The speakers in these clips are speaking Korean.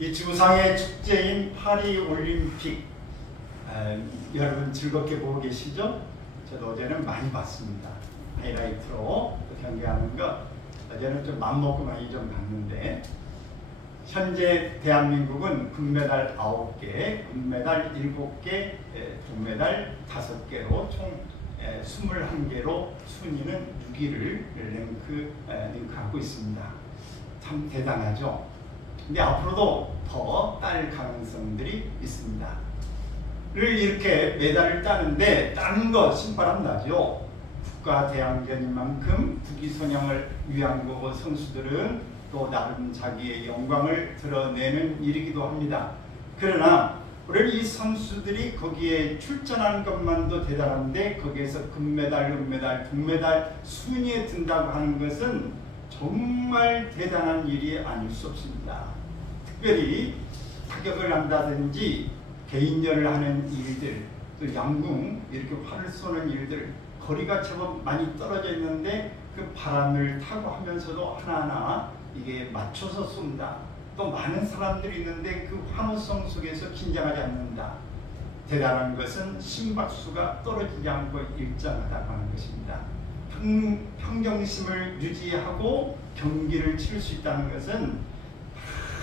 이 지구상의 축제인 파리 올림픽, 여러분 즐겁게 보고 계시죠? 저도 어제는 많이 봤습니다. 하이라이트로 경기하는 거 어제는 좀 맘먹고 많이 좀 봤는데, 현재 대한민국은 금메달 9개, 금메달 7개, 동메달 5개로 총 21개로 순위는 6위를 랭크하고 있습니다. 참 대단하죠? 근데 앞으로도 더 딸 가능성들이 있습니다. 이렇게 메달을 따는데 따는 거 신바람 나죠. 국가대항전인 만큼 국위선양을 위한 거 선수들은 또 나름 자기의 영광을 드러내는 일이기도 합니다. 그러나 오늘 이 선수들이 거기에 출전하는 것만도 대단한데 거기에서 금메달, 은메달, 동메달 순위에 든다고 하는 것은 정말 대단한 일이 아닐 수 없습니다. 특별히 타격을 한다든지 개인전을 하는 일들, 또 양궁 이렇게 활을 쏘는 일들, 거리가 제법 많이 떨어져 있는데 그 바람을 타고 하면서도 하나하나 이게 맞춰서 쏜다. 또 많은 사람들이 있는데 그 환호성 속에서 긴장하지 않는다. 대단한 것은 심박수가 떨어지지 않고 일정하다고 하는 것입니다. 평정심을 유지하고 경기를 칠 수 있다는 것은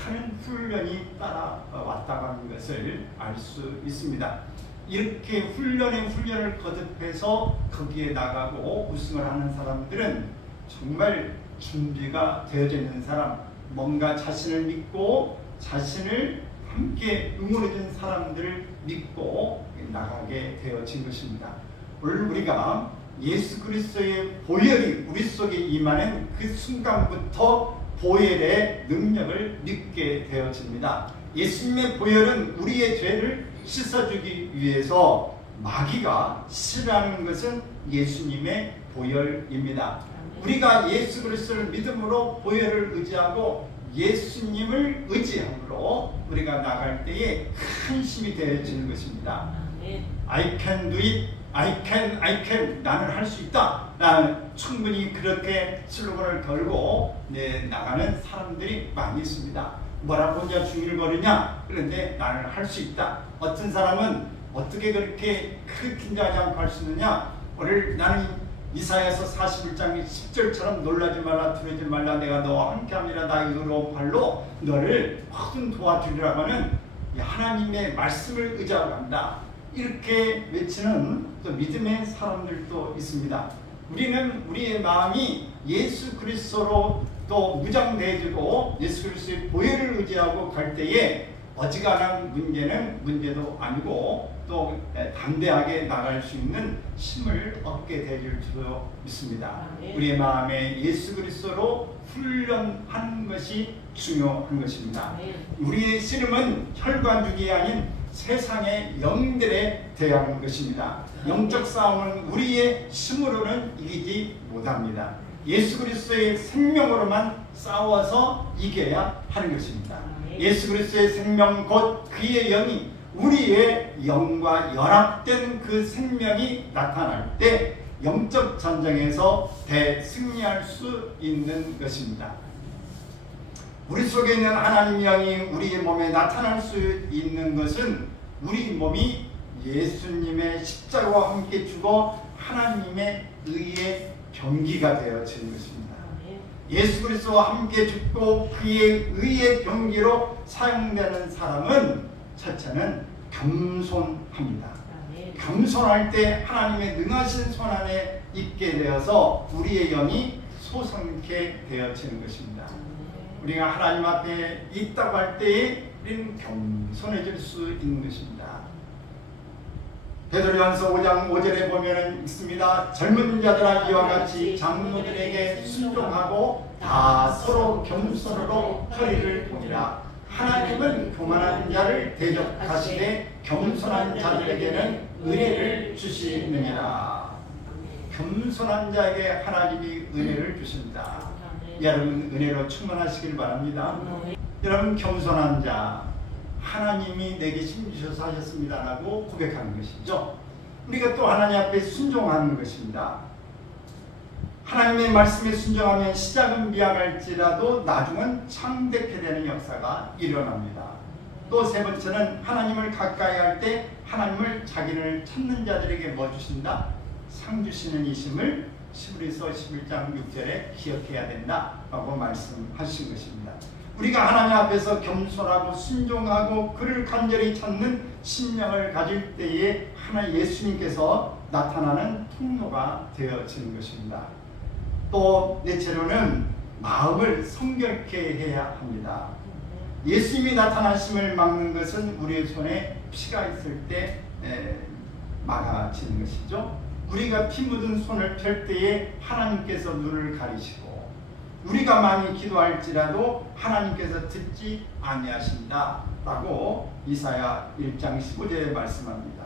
많은 훈련이 따라왔다고 하는 것을 알 수 있습니다. 이렇게 훈련을 거듭해서 거기에 나가고 우승을 하는 사람들은 정말 준비가 되어져 있는 사람, 뭔가 자신을 믿고 자신을 함께 응원해준 사람들을 믿고 나가게 되어진 것입니다. 오늘 우리가 예수 그리스도의 보혈이 우리 속에 임하는 그 순간부터 보혈의 능력을 믿게 되어집니다. 예수님의 보혈은 우리의 죄를 씻어주기 위해서 마귀가 싫어하는 것은 예수님의 보혈입니다. 우리가 예수 그리스도를 믿음으로 보혈을 의지하고 예수님을 의지함으로 우리가 나갈 때에 큰 힘이 되어지는 것입니다. I can do it. I can. 나는 할 수 있다. 나는 충분히 그렇게 슬로건을 걸고 나가는 사람들이 많이 있습니다. 뭐라고 혼자 중일거리냐? 그런데 나는 할 수 있다. 어떤 사람은 어떻게 그렇게 크게 긴장하지 않고 할 수 있느냐? 오늘 나는 이사야서 41장 10절처럼 놀라지 말라, 두려지 말라, 내가 너와 함께함이라, 나의 의로운 팔로 너를 모든 도와주리라고 하는 하나님의 말씀을 의지하고 한다. 이렇게 외치는 또 믿음의 사람들도 있습니다. 우리는 우리의 마음이 예수 그리스도로 또 무장되어지고 예수 그리스도의 보혈을 의지하고 갈 때에 어지간한 문제는 문제도 아니고 또 담대하게 나갈 수 있는 힘을 얻게 되줄 줄로 믿습니다. 우리의 마음에 예수 그리스도로 훈련하는 것이 중요한 것입니다. 우리의 씨름은 혈과 육이 아닌 세상의 영들에 대한 것입니다. 영적 싸움은 우리의 힘으로는 이기지 못합니다. 예수 그리스도의 생명으로만 싸워서 이겨야 하는 것입니다. 예수 그리스도의 생명 곧 그의 영이 우리의 영과 연합된 그 생명이 나타날 때 영적 전쟁에서 대승리할 수 있는 것입니다. 우리 속에 있는 하나님의 영이 우리의 몸에 나타날 수 있는 것은 우리 몸이 예수님의 십자가와 함께 죽어 하나님의 의의 병기가 되어지는 것입니다. 예수 그리스도와 함께 죽고 그의 의의 병기로 사용되는 사람은 첫째는 겸손합니다. 겸손할 때 하나님의 능하신 손 안에 있게 되어서 우리의 영이 솟게 되어지는 것입니다. 우리가 하나님 앞에 있다고 할 때에 우리는 겸손해질 수 있는 것입니다. 베드로전서 5장 5절에 보면 있습니다. 젊은 자들아 이와 같이 장로들에게 순종하고 다 서로 겸손으로 허리를 동이라. 하나님은 교만한 자를 대적하시되 겸손한 자들에게는 은혜를 주시느니라. 겸손한 자에게 하나님이 은혜를 주신다. 여러분 은혜로 충만하시길 바랍니다. 여러분 겸손한 자, 하나님이 내게 힘 주셔서 하셨습니다라고 고백하는 것이죠. 우리가 또 하나님 앞에 순종하는 것입니다. 하나님의 말씀에 순종하면 시작은 미약할지라도 나중은 창대케 되는 역사가 일어납니다. 또 세 번째는 하나님을 가까이 할 때 하나님을 자기를 찾는 자들에게 뭐 주신다? 상 주시는 이심을 히브리서 11장 6절에 기억해야 된다라고 말씀하신 것입니다. 우리가 하나님 앞에서 겸손하고 순종하고 그를 간절히 찾는 심령을 가질 때에 하나 예수님께서 나타나는 통로가 되어지는 것입니다. 또 넷째로는 마음을 성결케 해야 합니다. 예수님이 나타나심을 막는 것은 우리의 손에 피가 있을 때 막아지는 것이죠. 우리가 피 묻은 손을 펼 때에 하나님께서 눈을 가리시고 우리가 많이 기도할지라도 하나님께서 듣지 아니하신다 라고 이사야 1장 15절에 말씀합니다.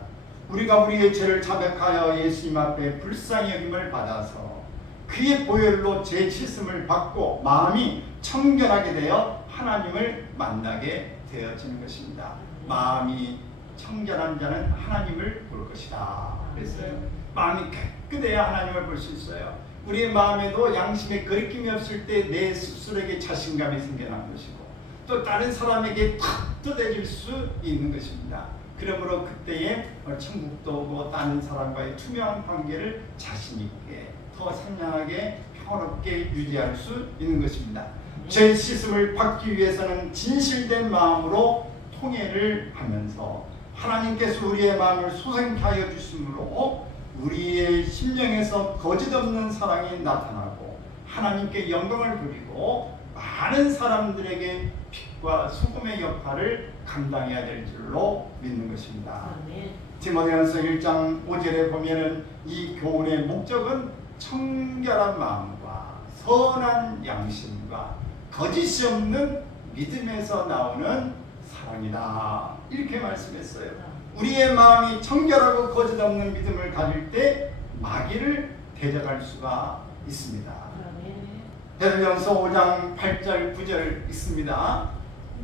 우리가 우리의 죄를 자백하여 예수님 앞에 불쌍히 여김을 받아서 그의 보혈로 죄 씻음을 받고 마음이 청결하게 되어 하나님을 만나게 되어지는 것입니다. 마음이 청결한 자는 하나님을 볼 것이다 그랬어요. 마음이 깨끗해야 하나님을 볼 수 있어요. 우리의 마음에도 양심에 거리낌이 없을 때 내 스스로에게 자신감이 생겨난 것이고 또 다른 사람에게 탁 떠대질 수 있는 것입니다. 그러므로 그때에 천국도 오고 다른 사람과의 투명한 관계를 자신있게 더 선량하게 평화롭게 유지할 수 있는 것입니다. 죄 씻음을 받기 위해서는 진실된 마음으로 통회를 하면서 하나님께서 우리의 마음을 소생케 하여 주심으로 우리의 심령에서 거짓없는 사랑이 나타나고 하나님께 영광을 돌리고 많은 사람들에게 빛과 소금의 역할을 감당해야 될 줄로 믿는 것입니다. 디모데전서 1장 5절에 보면은 이 교훈의 목적은 청결한 마음과 선한 양심과 거짓이 없는 믿음에서 나오는 사랑이다 이렇게 말씀했어요. 우리의 마음이 청결하고 거짓 없는 믿음을 가질 때 마귀를 대적할 수가 있습니다. 베드로전서 5장 8절 9절 있습니다.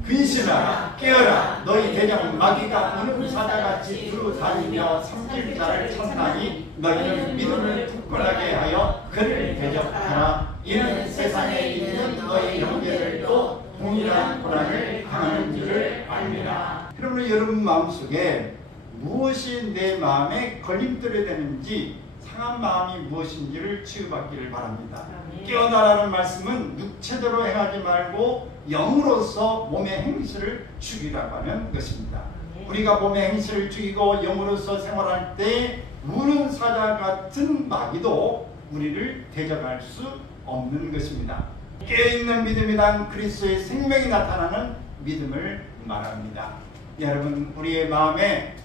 근신하라 깨어라 너희 대적은 마귀가 우는 사자같이 두루 다니며 삼킬 자를 찾나니 너희는 믿음을 굳건하게 하여 그를 대적하라. 이는 세상에 있는 너희 형제들도 동일한 고난을 당하는 줄을 알미라. 그러므로 여러분 마음속에 무엇이 내 마음에 걸림돌이 되는지 상한 마음이 무엇인지를 치유받기를 바랍니다. 깨어나라는 말씀은 육체대로 행하지 말고 영으로서 몸의 행실을 죽이라고 하는 것입니다. 우리가 몸의 행실을 죽이고 영으로서 생활할 때 우는 사자 같은 마귀도 우리를 대적할 수 없는 것입니다. 깨어있는 믿음이란 그리스도의 생명이 나타나는 믿음을 말합니다. 여러분 우리의 마음에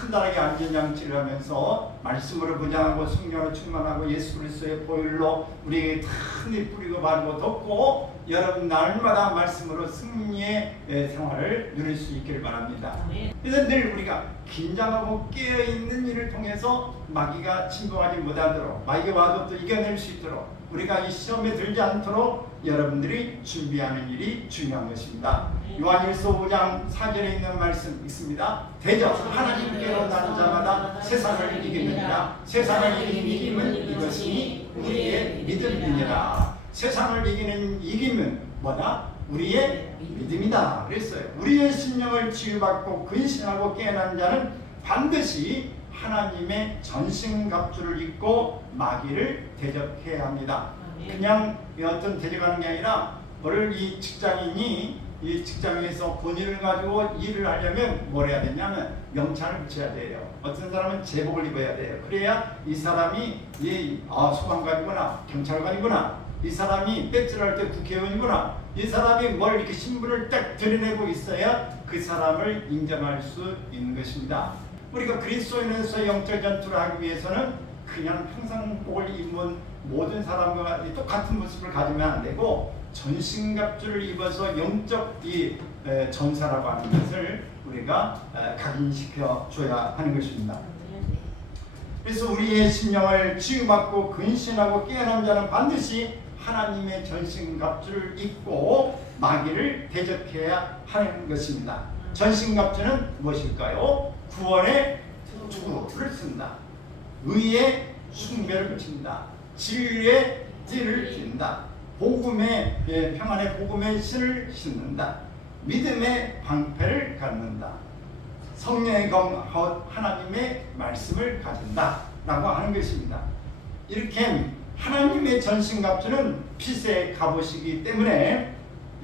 단단하게 안전장치를 하면서 말씀으로 무장하고 성령으로 충만하고 예수 그리스도의 보혈로 우리에게 단히 뿌리고 바르고 덮고 여러분 날마다 말씀으로 승리의 생활을 누릴 수 있기를 바랍니다. 그래서 늘 우리가 긴장하고 깨어있는 일을 통해서 마귀가 침범하지 못하도록 마귀가 와도 또 이겨낼 수 있도록 우리가 이 시험에 들지 않도록 여러분들이 준비하는 일이 중요한 것입니다. 요한일서 5장 4절에 있는 말씀 있습니다. 대적 하나님께로 난 자마다 세상을 이기느니라. 세상을 이기는 이김은 이것이니 우리의 믿음이니라. 세상을 이기는 이김은 뭐다? 우리의 믿음이다 그랬어요. 우리의 심령을 치유받고 근신하고 깨어난 자는 반드시 하나님의 전신갑주를 입고 마귀를 대적해야 합니다. 그냥 어떤 대적하는 게 아니라 오늘 이 직장인이 이 직장에서 본인을 가지고 일을 하려면 뭘 해야 되냐면 명찰을 붙여야 돼요. 어떤 사람은 제복을 입어야 돼요. 그래야 이 사람이 소방관이구나 경찰관이구나 이 사람이 배지를 할 때 국회의원이구나 이 사람이 뭘 이렇게 신분을 딱 드러내고 있어야 그 사람을 인정할 수 있는 것입니다. 우리가 그리스도인으로서 영적 전투를 하기 위해서는 그냥 평상복을 입은 모든 사람과 똑같은 모습을 가지면 안 되고 전신갑주를 입어서 영적 이 전사라고 하는 것을 우리가 각인시켜 줘야 하는 것입니다. 그래서 우리의 심령을 치유받고 근신하고 깨어난 자는 반드시 하나님의 전신갑주를 입고 마귀를 대적해야 하는 것입니다. 전신갑주는 무엇일까요? 구원의 투구를 쓴다. 의의 숭배를 붙인다. 진리의 띠를 띈다. 복음의 평안의 복음의 신을 신는다. 믿음의 방패를 갖는다. 성령의 검 하나님의 말씀을 가진다 라고 하는 것입니다. 이렇게 하나님의 전신갑주는 빛의 갑옷이기 때문에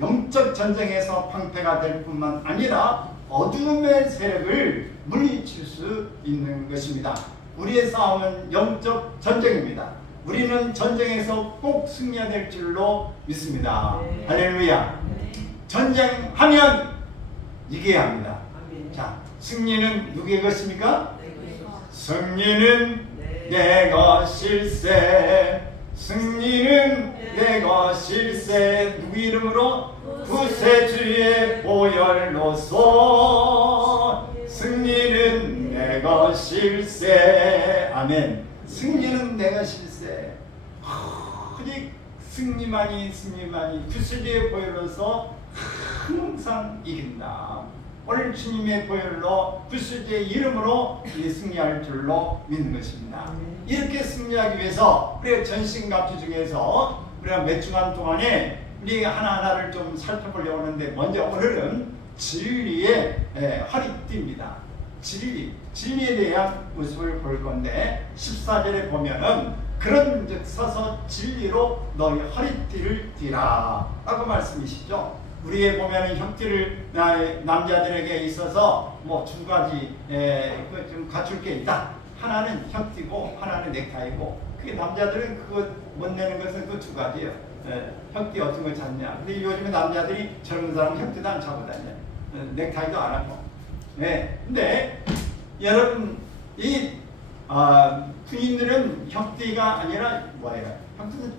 영적 전쟁에서 방패가 될 뿐만 아니라 어둠의 세력을 물리칠 수 있는 것입니다. 우리의 싸움은 영적 전쟁입니다. 우리는 전쟁에서 꼭 승리해야 될 줄로 믿습니다. 네. 할렐루야. 네. 전쟁하면 이겨야 합니다. 네. 자, 승리는 누구의 것입니까? 네. 승리는 내 것일세. 승리는 내 것일세. 누구 이름으로? 구세주의 보혈로서 승리는 내 것일세. 아멘. 승리는 내 것일세. 오직 승리만이 구세주의 보혈로서 항상 이긴다. 오늘 주님의 보혈로 구세주의 이름으로 승리할 줄로 믿는 것입니다. 이렇게 승리하기 위해서 우리가 전신갑주 중에서 우리가 몇 주간 동안에 우리 하나하나를 좀 살펴보려고 하는데, 먼저 오늘은 진리의 허리띠입니다. 진리에 대한 모습을 볼 건데, 14절에 보면은 그런즉 서서 진리로 너희 허리띠를 띠라 라고 말씀이시죠. 우리에 보면은 혁띠를 남자들에게 있어서 뭐 두 가지 좀 갖출 게 있다. 하나는 혁띠고 하나는 넥타이고, 그게 남자들은 그거 못 내는 것은 그 두 가지예요. 혁띠 어떤 걸 찾냐. 근데 요즘에 남자들이 젊은 사람 혁띠도 안 차고 다녀. 넥타이도 안 하고. 근데 여러분 이 군인들은 혁띠가 아니라 뭐예요? 혁띠는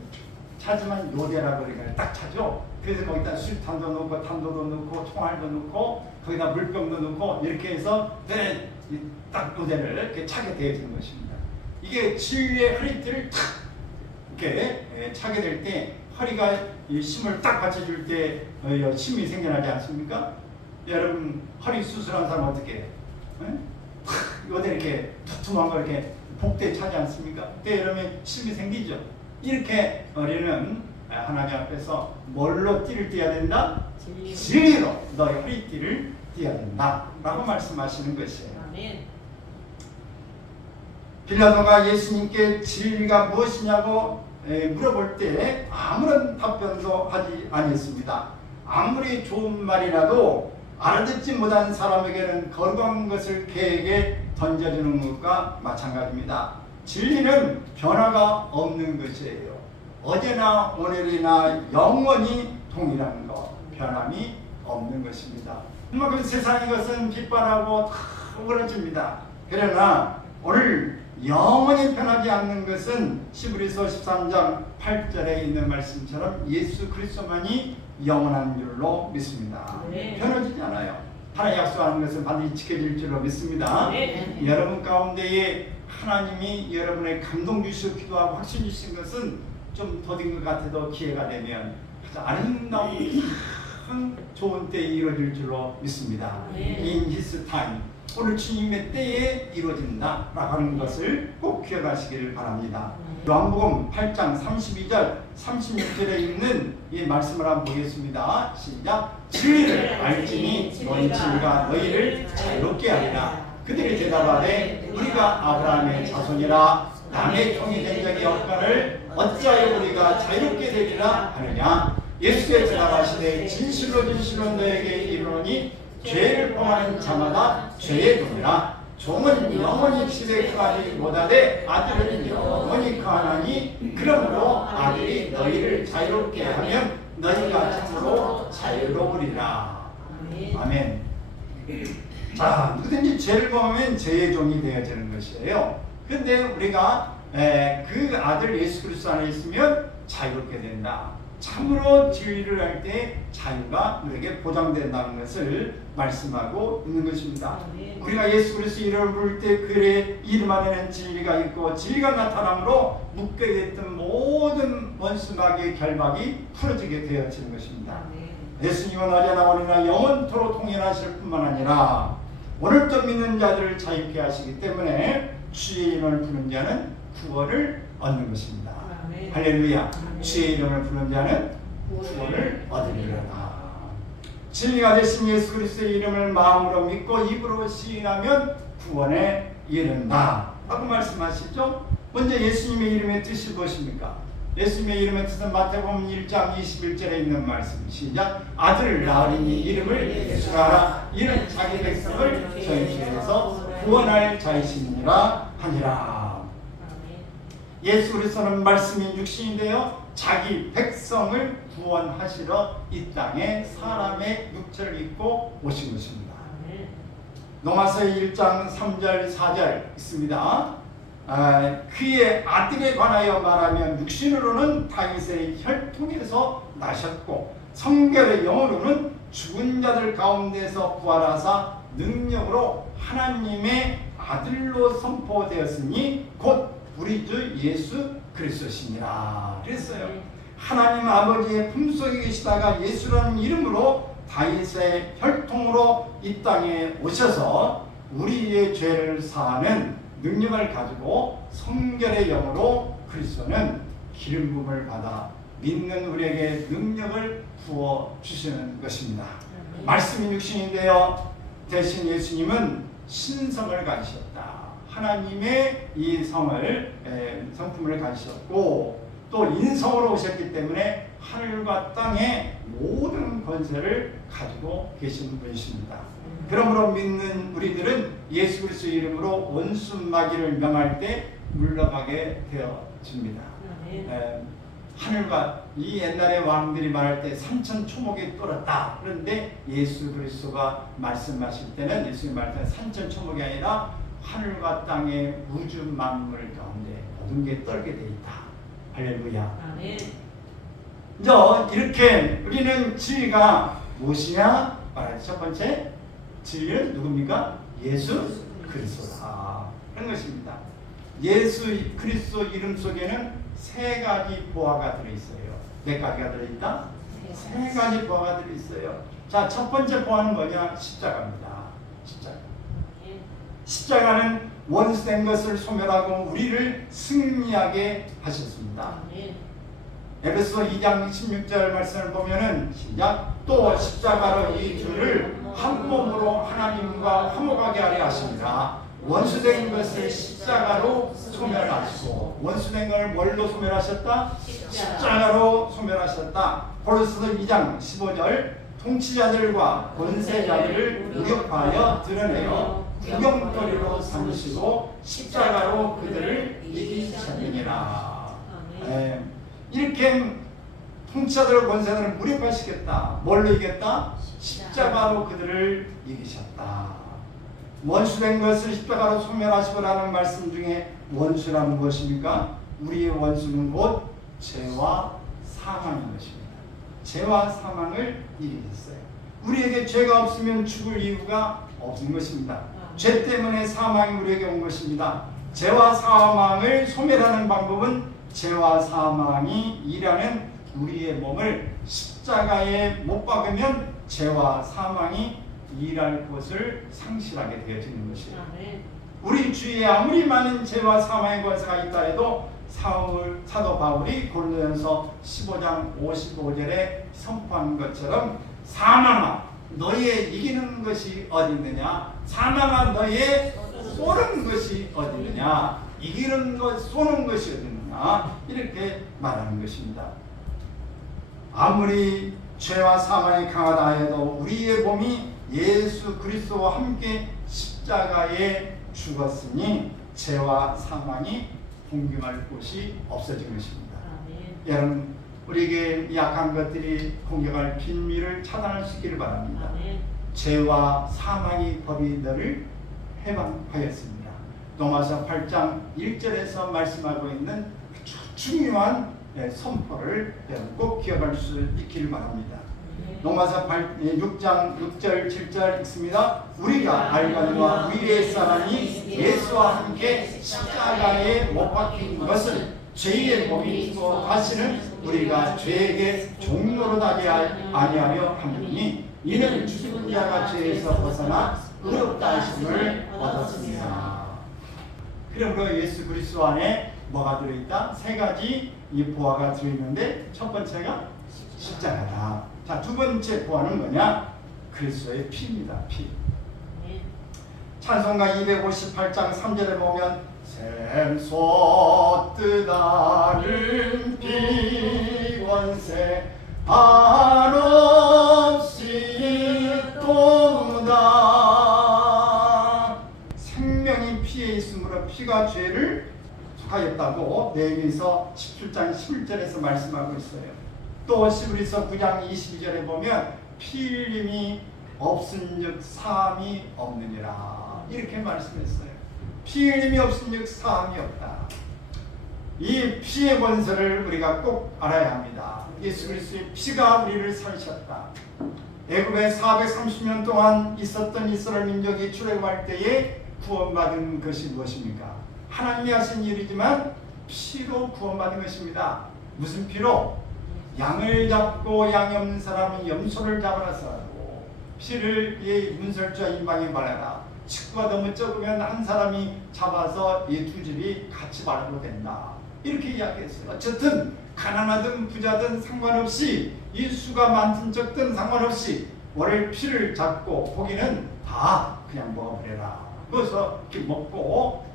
차지만 요대라고 그러니까 딱 차죠. 그래서 거기다 수탄도 넣고 탄도도 넣고 총알도 넣고 거기다 물병도 넣고 이렇게 해서 딱 요대를 이렇게 차게 되어지는 것입니다. 이게 진리의 허리띠를 탁 이렇게 차게 될 때 허리가 이 힘을 딱 받쳐줄 때 힘이 생겨나지 않습니까? 여러분 허리 수술한 사람 어떻게 해요? 요대 이렇게 두툼한 거 이렇게 복대에 차지 않습니까? 그때 이러면 힘이 생기죠. 이렇게 우리는 하나님 앞에서 뭘로 띠를 띠어야 된다? 진리로 너의 허리띠를 띠어야 된다 라고 말씀하시는 것이에요. 아멘. 빌라도가 예수님께 진리가 무엇이냐고 물어볼 때 아무런 답변도 하지 않았습니다. 아무리 좋은 말이라도 알아듣지 못한 사람에게는 거룩한 것을 그에게 던져주는 것과 마찬가지입니다. 진리는 변화가 없는 것이에요. 어제나 오늘이나 영원히 동일한 것, 변함이 없는 것입니다. 그만큼 세상의 것은 빛바라고 다 오그라집니다. 그러나 오늘 영원히 변하지 않는 것은 히브리서 13장 8절에 있는 말씀처럼 예수 그리스도만이 영원한 줄로 믿습니다. 네. 변하지 않아요. 하나님 약속하는 것은 반드시 지켜질 줄로 믿습니다. 네. 여러분 가운데에 하나님이 여러분의 감동 주시고 기도하고 확신 주신 것은 좀 더딘 것 같아도 기회가 되면 아름다운 참 좋은 때에 이루어질 줄로 믿습니다. In His time. 오늘 주님의 때에 이루어진다 라고 하는 것을 꼭 기억하시기를 바랍니다. 요한복음 8장 32절 36절에 있는 이 말씀을 한번 보겠습니다. 시작. 진리를 알지니 너희 진리가 너희를 자유롭게 하리라. 그들이 대답하되 우리가 아브라함의 자손이라 남의 종이 된 적이 없거늘 어찌하여 우리가 자유롭게 되리라 하느냐. 예수께서 대답하시되 진실로 너에게 이르노니 죄를 범하는 자마다 죄의 종이라. 종은 영원히 집에 거하지 못하되 아들은 영원히 거하나니 그러므로 아들이 너희를 자유롭게 하면 너희가 참으로 자유로우리라. 아멘. 자, 누구든지 죄를 범하면 죄의 종이 되어지는 것이에요. 근데 우리가 그 아들 예수 그리스도 안에 있으면 자유롭게 된다. 참으로 진리를 할 때 자유가 우리에게 보장된다는 것을 말씀하고 있는 것입니다. 우리가 예수 그리스도 이름을 부를 때 그의 이름 안에는 진리가 있고 진리가 나타남으로 묶여 있던 모든 원수 마귀의 결박이 풀어지게 되어지는 것입니다. 예수님은 어제나 오늘이나 영원토록 통일하실 뿐만 아니라 오늘도 믿는 자들을 자유케 하시기 때문에 주의 이름을 부르는 자는 구원을 얻는 것입니다. 할렐루야. 주의 이름을 부르는 자는 구원을 얻으리로다. 진리가 되신 예수 그리스도의 이름을 마음으로 믿고 입으로 시인하면 구원에 이른다 라고 말씀하시죠. 먼저 예수님의 이름의 뜻이 무엇입니까? 예수님의 이름의 뜻은 마태복음 1장 21절에 있는 말씀. 시작. 아들을 낳으리니 이름을 예수라 하라. 이는 자기 백성을 저희 죄에서 구원할 자이시니라 하니라. 예수 그리스도는 말씀인 육신인데요, 자기 백성을 구원하시러 이 땅에 사람의 육체를 입고 오신 것입니다. 로마서 1장 3절 4절 있습니다. 그의 아들에 관하여 말하면 육신으로는 다윗의 혈통에서 나셨고 성결의 영으로는 죽은 자들 가운데서 부활하사 능력으로 하나님의 아들로 선포되었으니 곧 우리 주 예수 그리스도시니라 그랬어요. 하나님 아버지의 품속에 계시다가 예수라는 이름으로 다윗의 혈통으로 이 땅에 오셔서 우리의 죄를 사하는 능력을 가지고 성결의 영으로 그리스도는 기름 부음을 받아 믿는 우리에게 능력을 부어 주시는 것입니다. 말씀이 육신인데요, 대신 예수님은 신성을 가지셨다. 하나님의 이 성품을 가지셨고 또 인성으로 오셨기 때문에 하늘과 땅의 모든 권세를 가지고 계신 분이십니다. 그러므로 믿는 우리들은 예수 그리스도의 이름으로 원수 마귀를 명할 때 물러가게 되어집니다. 하늘과 이 옛날의 왕들이 말할 때 산천 초목이 떨었다. 그런데 예수 그리스도가 말씀하실 때는 예수님 말할 때는 산천 초목이 아니라 하늘과 땅의 우주 만물 가운데 모든 게 떨게 돼 있다. 할렐루야. 아멘. 이렇게 우리는 진리가 무엇이냐 말하지. 첫 번째 진리는 누굽니까? 예수 그리스도다. 그런 것입니다. 예수 그리스도 이름 속에는 세 가지 보화가 들어있어요. 몇 가지가 들어있다? 세 가지 보화가 들어있어요. 자, 첫 번째 보화는 뭐냐? 십자가입니다. 십자가. 십자가는 원수된 것을 소멸하고 우리를 승리하게 하셨습니다. 에베소 2장 16절 말씀을 보면은 시작. 또 십자가로 이 둘을 한 몸으로 하나님과 화목하게 하려 하십니다. 원수된 것을 십자가로 소멸하시고, 원수된 것을 뭘로 소멸하셨다? 십자가로 소멸하셨다. 고린도서 2장 15절 통치자들과 권세자들을 무력하여 드러내어 구경거리로 삼으시고 십자가로 그들을 이기셨느니라. 이렇게 통치자들과 권세자들을 무력화시켰다. 뭘로 이겼다? 십자가로 그들을 이기셨다. 원수된 것을 십자가로 소멸하시고라는 말씀 중에 원수란 무엇입니까? 우리의 원수는 곧 죄와 사망인 것입니다. 죄와 사망을 이기셨어요. 우리에게 죄가 없으면 죽을 이유가 없는 것입니다. 죄 때문에 사망이 우리에게 온 것입니다. 죄와 사망을 소멸하는 방법은 죄와 사망이 일하는 우리의 몸을 십자가에 못 박으면 죄와 사망이 일할 곳을 상실하게 되어지는 것이에요. 우리 주위에 아무리 많은 죄와 사망의 권세가 있다 해도 사도 바울이 고린도전서 15장 55절에 선포한 것처럼 사망아 너희의 이기는 것이 어디 있느냐? 사망아 너희의 쏘는 것이 어디 있느냐? 이기는 것, 쏘는 것이 어디 있느냐? 이렇게 말하는 것입니다. 아무리 죄와 사망이 강하다 해도 우리의 몸이 예수 그리스도와 함께 십자가에 죽었으니 죄와 사망이 공경할 곳이 없어진 것입니다. 여러분, 우리에게 약한 것들이 공격할 빈미를 차단할 수 있기를 바랍니다. 죄와 사망의 법이 너를 해방하였습니다. 로마서 8장 1절에서 말씀하고 있는 중요한 선포를 꼭 기억할 수 있기를 바랍니다. 로마서 6장 6절 7절 읽습니다. 우리가 알거니와 우리의 사랑이 예수와 함께 십자가에 못 박힌 것은 죄의 몸이 있고 다시는 우리가 죄에게 종로로 나게 아니하려 함이니 이는 죽은 자가 죄에서 벗어나 의롭다 하심을 얻었습니다. 그러므로 예수 그리스도 안에 뭐가 들어있다? 세 가지 이 보화가 들어있는데 첫 번째가 십자가다. 자, 두 번째 보화는 뭐냐? 그리스도의 피입니다. 피. 찬송가 258장 3절에 보면 샘솟 뜨다른 피 권세 한없이 도다. 생명이 피에 있으므로 피가 죄를 속하였다고 레위기서 17장 11절에서 말씀하고 있어요. 또 시브리서 9장 22절에 보면 피 흘림이 없은즉 사함이 없느니라 이렇게 말씀했어요. 피 흘림이 없은즉 사함이 없다. 이 피의 권세를 우리가 꼭 알아야 합니다. 예수 그리스도의 피가 우리를 살리셨다. 애굽에 430년 동안 있었던 이스라엘 민족이 출애굽할 때에 구원받은 것이 무엇입니까? 하나님이 하신 일이지만 피로 구원받은 것입니다. 무슨 피로? 양을 잡고 양이 없는 사람은 염소를 잡아서 피를 이 문설주와 임방에 발라라. 식구가 너무 적으면 한 사람이 잡아서 이 두 집이 같이 발라도 된다. 이렇게 이야기했어요. 어쨌든 가난하든 부자든 상관없이 이 수가 많든 적든 상관없이 월요일 피를 잡고 고기는 다 그냥 먹어버려라. 그래서 이렇게 먹고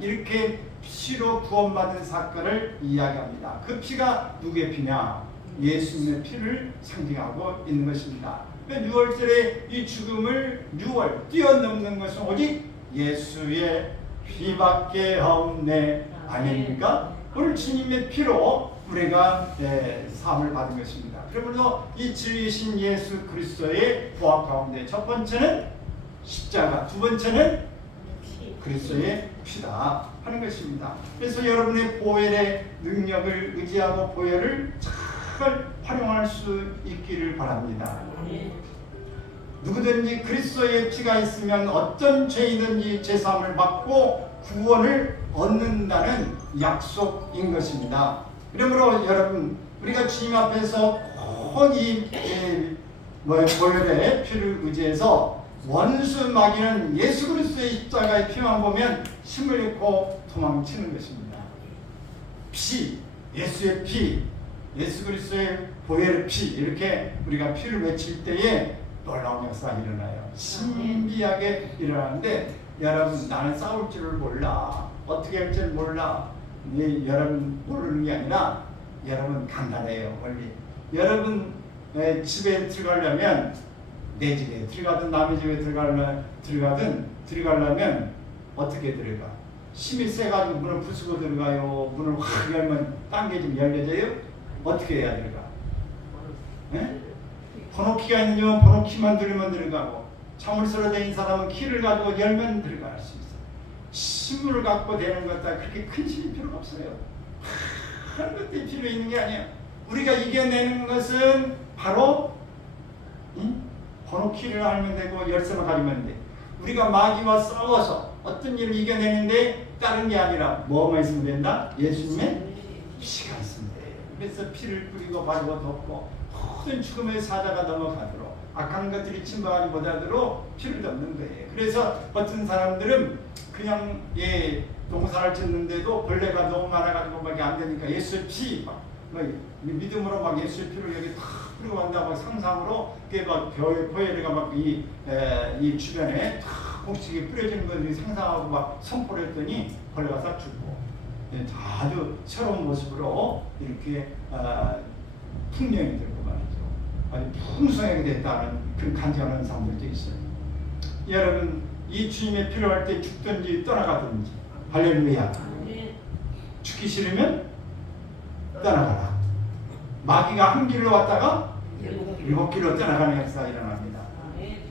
이렇게 피로 구원받은 사건을 이야기합니다. 그 피가 누구의 피냐? 예수님의 피를 상징하고 있는 것입니다. 6월절에 이 죽음을 6월 뛰어넘는 것은 오직 예수의 피밖에 없네 아닙니까? 오늘 주님의 피로 우리가 사함을 받은 것입니다. 그러므로 이 진리이신 예수 그리스도의 보화 가운데 첫 번째는 십자가, 두 번째는 그리스도의 피다 하는 것입니다. 그래서 여러분의 보혈의 능력을 의지하고 보혈을 잘 활용할 수 있기를 바랍니다. 누구든지 그리스도의 피가 있으면 어떤 죄이든지 제사함을 받고 구원을 얻는다는 약속인 것입니다. 그러므로 여러분 우리가 주님 앞에서 이 보혈의 피를 의지해서 원수 마귀는 예수 그리스도의 십자가의 피만 보면 힘을 잃고 도망치는 것입니다. 피, 예수의 피, 예수 그리스도의 보혈의 피, 이렇게 우리가 피를 외칠 때에 놀라운 역사가 일어나요. 신비하게 일어나는데 여러분 나는 싸울 줄을 몰라, 어떻게 할 줄 몰라, 여러분 모르는 게 아니라 여러분 간단해요. 원리 여러분 집에 들어가려면 내 집에 들어가든 남의 집에 들어가려면 어떻게 들어가? 힘이 세가지고 문을 부수고 들어가요? 문을 확 열면 딴 게 좀 열려져요? 어떻게 해야 들어가? 네? 번호키가 있는 번호키만 누르면 들어가고 자물쇠로 된 사람은 키를 가지고 열면 들어갈 수 있어요. 힘을 갖고 되는 것다 그렇게 큰 힘이 필요가 없어요. 그런 것들이 필요 있는 게 아니에요. 우리가 이겨내는 것은 바로 번호키를 알면 되고 열쇠만 가지면 돼. 우리가 마귀와 싸워서 어떤 일을 이겨내는데 다른 게 아니라 뭐만 있으면 된다? 예수님의 피가 있으면 돼요. 그래서 피를 뿌리고 바르고 덮고 모든 죽음의 사자가 넘어가도록 악한 것들이 침범하지 못하도록 피를 덮는 거예요. 그래서 어떤 사람들은 그냥 농사를 짓는데도 벌레가 너무 많아가지고 막 안 되니까 예수의 피 막 믿음으로 막 예수의 피를 여기 탁 뿌리고 간다 막 상상으로 그게 막 보혈이가 막 이 주변에 탁 공식이 뿌려지는 것을 상상하고 막 선포를 했더니 벌레가 싹 죽고 아주 새로운 모습으로 이렇게 풍년이 되고 말이죠. 아주 풍성하게 됐다는 그런 간증하는 사람들도 있어요. 여러분 이 주님의 필요할 때 죽든지 떠나가든지 할렐루야. 죽기 싫으면 떠나가라. 마귀가 한 길로 왔다가 7길로 떠나가는 역사가 일어납니다.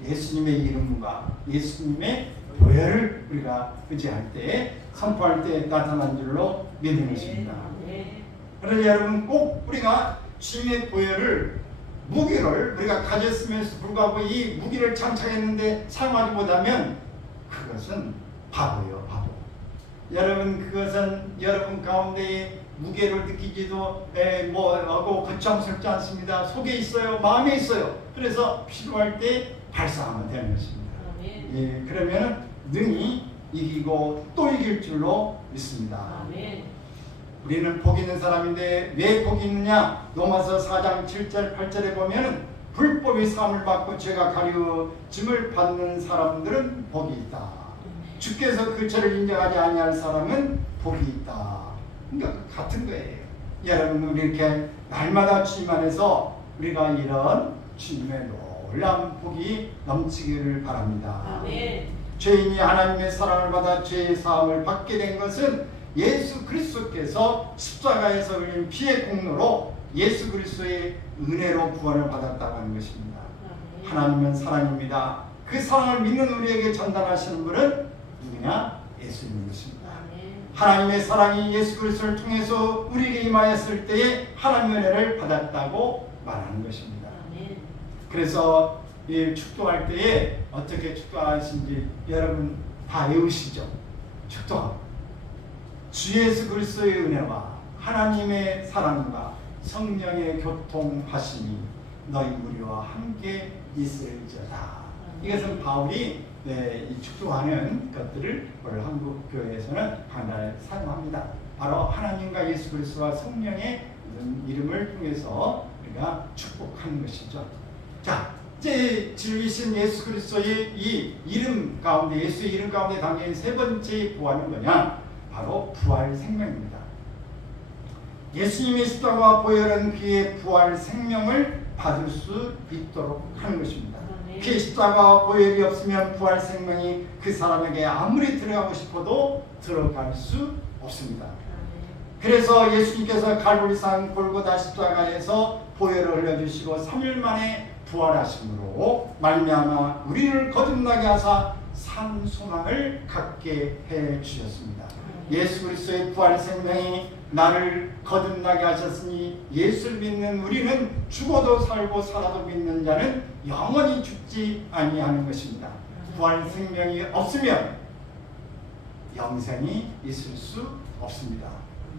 예수님의 이름과 예수님의 보혈을 우리가 의지할 때 선포할 때 나타난 줄로 믿는 것입니다. 그래서 여러분 꼭 우리가 주님의 보혈을 무기를 우리가 가졌으면서 불구하고 이 무기를 장착했는데 사용하지 못하면 그것은 바보예요. 바보. 여러분 그것은 여러분 가운데에 무게를 느끼지도 하고 거창스럽지 않습니다. 속에 있어요. 마음에 있어요. 그래서 필요할 때 발사하면 되는 것입니다. 그러면 능히 이기고 또 이길 줄로 믿습니다. 우리는 복 있는 사람인데 왜 복이 있느냐? 로마서 4장 7절 8절에 보면 불법의 사함을 받고 죄가 가리워짐을 받는 사람들은 복이 있다. 주께서 그 죄를 인정하지 아니할 사람은 복이 있다. 그러니까 같은 거예요. 여러분, 우리 이렇게 날마다 주님 안에서 우리가 이런 주님의 놀라운 복이 넘치기를 바랍니다. 아멘. 죄인이 하나님의 사랑을 받아 죄의 사함을 받게 된 것은 예수 그리스도께서 십자가에서 흘린 피의 공로로 예수 그리스도의 은혜로 구원을 받았다고 하는 것입니다. 하나님은 사랑입니다. 그 사랑을 믿는 우리에게 전달하시는 분은 누구냐? 예수님인 것입니다. 하나님의 사랑이 예수 그리스도를 통해서 우리에게 임하였을 때에 하나님의 은혜를 받았다고 말하는 것입니다. 그래서 이 축도할 때에 어떻게 축도하신지 여러분 다 외우시죠? 축도하고 주 예수 그리스도의 은혜와 하나님의 사랑과 성령의 교통하심이 너희 우리와 함께 있을지어다. 이것은 바울이 이 축도하는 것들을 오늘 한국 교회에서는 간단히 사용합니다. 바로 하나님과 예수 그리스도와 성령의 이름을 통해서 우리가 축복하는 것이죠. 자, 이제 진리신 예수 그리스도의 이 이름 가운데, 예수의 이름 가운데 담긴 세 번째 부활은 뭐냐? 바로 부활 생명입니다. 예수님의 십자가와 보혈은 그의 부활 생명을 받을 수 있도록 하는 것입니다. 그의 십자가와 보혈이 없으면 부활 생명이 그 사람에게 아무리 들어가고 싶어도 들어갈 수 없습니다. 그래서 예수님께서 갈보리산 골고다 십자가에서 보혈을 흘려주시고 3일 만에 부활하심으로 말미암아 우리를 거듭나게 하사 산 소망을 갖게 해 주셨습니다. 예수 그리스도의 부활 생명이 나를 거듭나게 하셨으니 예수를 믿는 우리는 죽어도 살고 살아도 믿는 자는 영원히 죽지 아니하는 것입니다. 부활 생명이 없으면 영생이 있을 수 없습니다.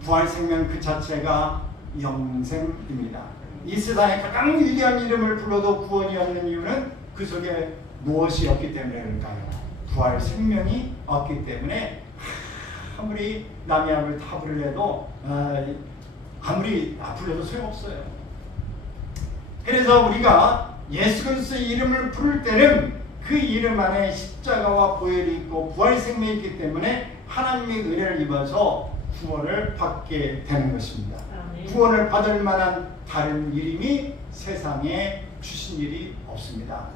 부활 생명 그 자체가 영생입니다. 이 세상에 가장 위대한 이름을 불러도 구원이 없는 이유는 그 속에 무엇이 없기 때문에 그럴까요? 부활 생명이 없기 때문에 아무리 남의 악을 다 부르려도 아무리 불러도 소용없어요. 그래서 우리가 예수 그리스도의 이름을 부를 때는 그 이름 안에 십자가와 보혈이 있고 부활 생명이 있기 때문에 하나님의 은혜를 입어서 구원을 받게 되는 것입니다. 구원을 받을 만한 다른 이름이 세상에 주신 일이 없습니다.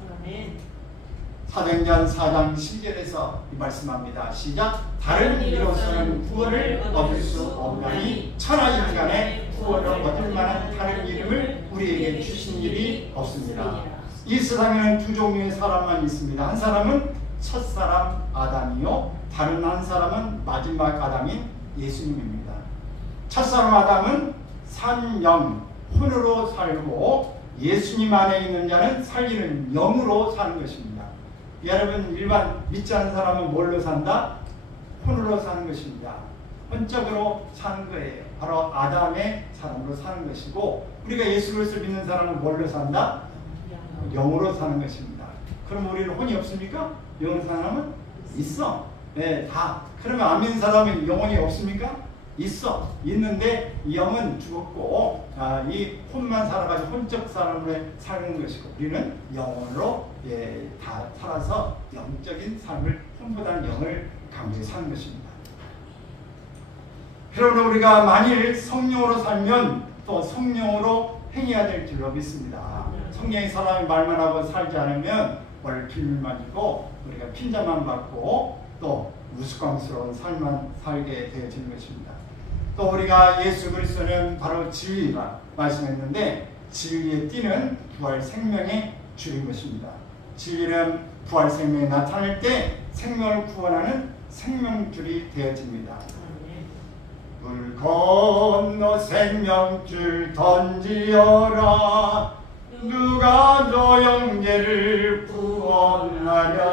사도행전 4장 10절에서 말씀합니다. 시작. 다른 이로서는 구원을 얻을 수 없나니 천하인간에 구원을 얻을 만한 다른 이름을 우리에게 주신 일이 없습니다. 이 세상에는 두 종류의 사람만 있습니다. 한 사람은 첫사람 아담이요, 다른 한 사람은 마지막 아담인 예수님입니다. 첫사람 아담은 산영 혼으로 살고 예수님 안에 있는 자는 살리는 영으로 사는 것입니다. 여러분, 일반 믿지 않는 사람은 뭘로 산다? 혼으로 사는 것입니다. 혼적으로 사는 거예요. 바로 아담의 사람으로 사는 것이고, 우리가 예수 그리스도를 믿는 사람은 뭘로 산다? 영으로 사는 것입니다. 그럼 우리는 혼이 없습니까? 영으로 사는 사람은 있어. 네, 다. 그러면 안 믿는 사람은 영혼이 없습니까? 있어. 있는데 영은 죽었고 이 혼만 살아가지고 혼적 사람으로 사는 것이고, 우리는 영으로 다 살아서 영적인 삶을, 혼보다는 영을 강조해 사는 것입니다. 그러나 우리가 만일 성령으로 살면 또 성령으로 행해야 될 줄로 믿습니다. 성령의 사람이 말만 하고 살지 않으면 원래 빌밀만 있고 우리가 핀자만 받고 또 우스꽝스러운 삶만 살게 되어지는 것입니다. 또 우리가 예수 그리스도는 바로 진리라 말씀했는데, 진리의 띠는 부활 생명의 줄인 것입니다. 진리는 부활 생명이 나타날 때 생명을 구원하는 생명줄이 되어집니다. 물 건너 생명줄 던지어라, 누가 저 영계를 구원하랴.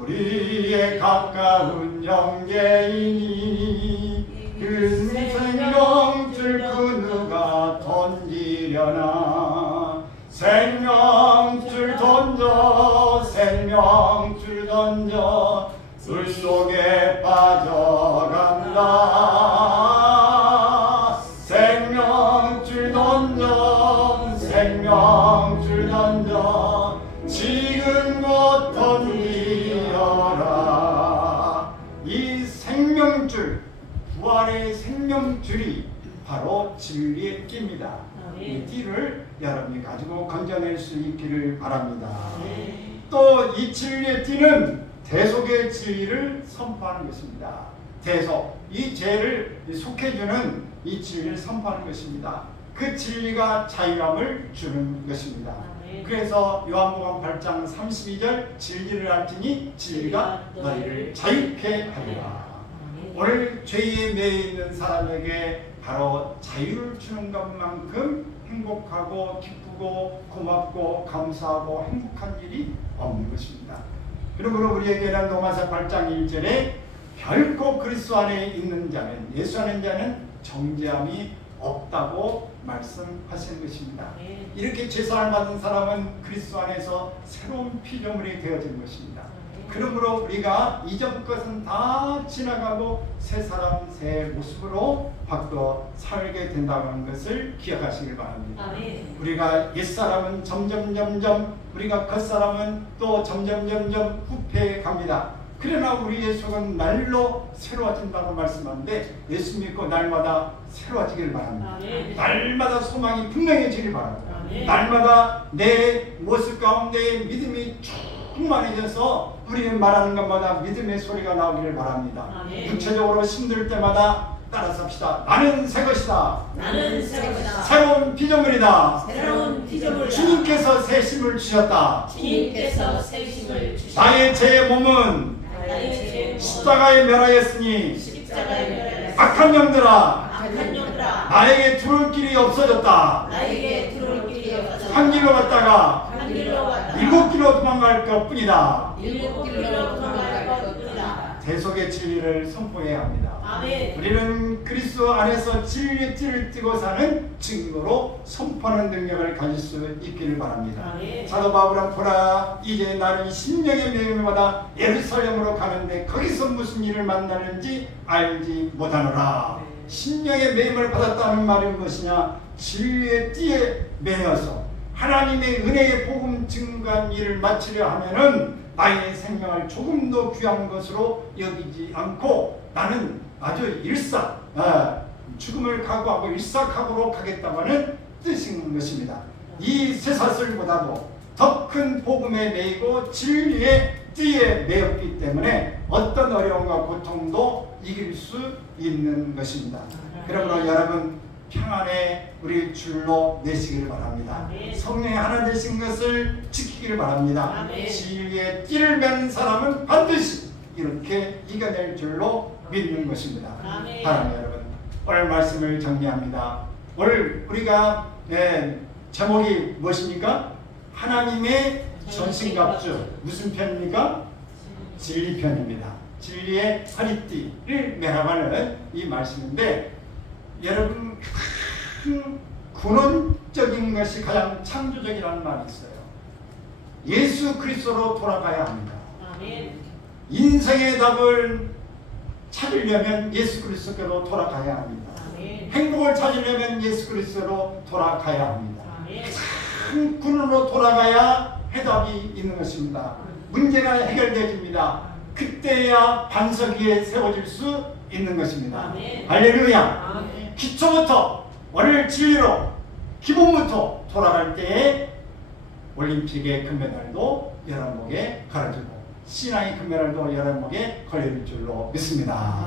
우리의 가까운 영계이니 그 생명줄 그 누가 던지려나. 생명줄 던져, 생명줄 던져, 물 속에 빠져간다. 던지어라. 이 생명줄, 부활의 생명줄이 바로 진리의 띠입니다. 이 띠를 여러분이 가지고 건져낼 수 있기를 바랍니다. 또 이 진리의 띠는 대속의 진리를 선포하는 것입니다. 대속, 이 죄를 속해주는 이 진리를 선포하는 것입니다. 그 진리가 자유함을 주는 것입니다. 그래서 요한복음 8장 32절 진리를 알지니 진리가 너희를 자유케 하리라. 오늘 죄에 매여 있는 사람에게 바로 자유를 주는 것만큼 행복하고 기쁘고 고맙고 감사하고 행복한 일이 없는 것입니다. 그러므로 우리에게는 로마서 8장 1절에 결코 그리스도 안에 있는 자는, 예수 안에 있는 자는 정죄함이 없다고 말씀하시는 것입니다. 이렇게 죄사함을 받은 사람은 그리스도 안에서 새로운 피조물이 되어진 것입니다. 그러므로 우리가 이전 것은 다 지나가고 새 사람 새 모습으로 바꿔 살게 된다는 것을 기억하시길 바랍니다. 우리가 옛사람은 점점 우리가 겉사람은 또 점점 후패해 갑니다. 그러나 우리 예수는 날로 새로워진다고 말씀하는데 예수 믿고 날마다 새로워지길 바랍니다. 날마다 소망이 분명해지길 바랍니다. 날마다 내 모습 가운데 믿음이 충만해져서 우리는 말하는 것마다 믿음의 소리가 나오기를 바랍니다. 육체적으로 힘들 때마다 따라서 합시다. 나는 새 것이다. 나는 새 것이다. 새로운 피조물이다. 새로운 피조물이다. 주님께서 새 힘을 주셨다. 주님께서 새 힘을 주셨다. 나의 제 몸은 십자가에 멸하였으니 십자가에 멸하였으니 악한 영들아 악한 영들아 나에게 들어올 길이 없어졌다. 나에게 들어올 길이 없어졌다. 한 길로 갔다가 한 길로 갔다가 7길로 도망갈 것뿐이다. 7길로 도망갈 것뿐이다. 대속의 진리를 선포해야 합니다. 아멘. 우리는 그리스도 안에서 진리의 띠를 띠고 사는 증거로 선포하는 능력을 가질 수 있기를 바랍니다. 아멘. 사도 바울은 보라 이제 나는 심령의 매임을 받아 예루살렘으로 가는데 거기서 무슨 일을 만나는지 알지 못하노라. 심령의 매임을 받았다는 말이 무엇이냐? 진리의 띠에 매여서 하나님의 은혜의 복음 증거한 일을 마치려 하면은 나의 생명을 조금 더 귀한 것으로 여기지 않고 나는 아주 죽음을 각오하고 일사각오로 가겠다고 하는 뜻인 것입니다. 이 쇠사슬보다도 더 큰 복음에 매이고 진리의 띠에 매였기 때문에 어떤 어려움과 고통도 이길 수 있는 것입니다. 그러므로 여러분 평안에 우리 줄로 내시기를 바랍니다. 성령이 하나 되신 것을 지키기를 바랍니다. 진리의 띠를 매는 사람은 반드시 이렇게 이겨낼 줄로 믿는 것입니다. 사랑하는 여러분, 오늘 말씀을 정리합니다. 오늘 우리가 제목이 무엇입니까? 하나님의 전신갑주. 무슨 편입니까? 진리편입니다. 진리의 허리띠를 매라가는 이 말씀인데 여러분 큰 근원적인 것이 가장 창조적이라는 말이 있어요. 예수 그리스도로 돌아가야 합니다. 인생의 답을 찾으려면 예수 그리스도로 돌아가야 합니다. 행복을 찾으려면 예수 그리스도로 돌아가야 합니다. 큰 근원으로 돌아가야 해답이 있는 것입니다. 문제가 해결되집니다. 그때야 반석 위에 세워질 수 있는 것입니다. 할렐루야. 기초부터 오늘 진리로 기본부터 돌아갈 때에 올림픽의 금메달도 여러목에 걸어주고 신앙의 금메달도 여러목에 걸릴 줄로 믿습니다.